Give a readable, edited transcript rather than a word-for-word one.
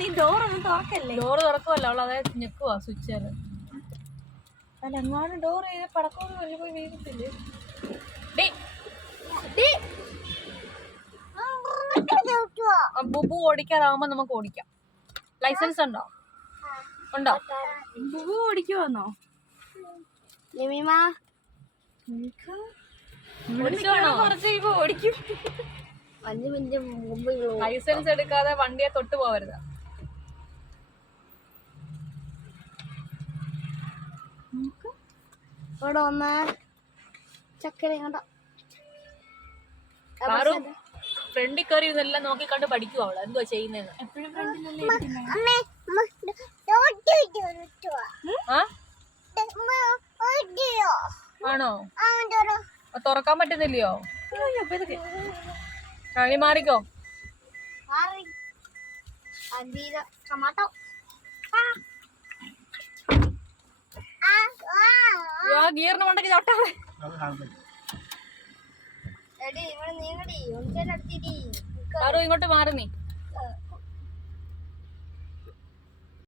നീ ഡോറൊന്നും തുറക്കല്ലേ. ഡോറ് തുറക്കുമല്ലോ, അവൾ അതായത് ഞെക്കുവാ സ്വിച്ച്. അല്ല എങ്ങാനും ഡോർ ചെയ്ത് പടക്കമൊന്നും വലിയ പോയി വീഴത്തില്ലേ? ബുബു ഓടിക്കാറാവുമ്പോ നമുക്ക് ഓടിക്കാം. ലൈസൻസ് ഉണ്ടോ? ഉണ്ടോ? ബുബു ഓടിക്കുവാന്നോ? കുറച്ച് കഴിയുമ്പോ ഓടിക്കും. 5 മിനിറ്റ് മുമ്പ് ലൈസൻസ് എടുക്കാതെ വണ്ടിയെ തൊട്ട് പോവരുത്. ഇവിടെ വന്ന ചക്കര ഫ്രണ്ടിൽ കയറി ഇതെല്ലാം നോക്കിക്കണ്ട് പഠിക്കുക അവള് എന്തുവാ ചെയ്യുന്നതെന്ന്. എപ്പോഴും ഫ്രണ്ടിലല്ലേ ആണോ? തുറക്കാൻ പറ്റുന്നില്ലയോ? കളി മാറിക്കോ. ഗിയറിന് മണ്ടക്ക് ചവിട്ടാതെ. ഇങ്ങോട്ട് മാറി നീ.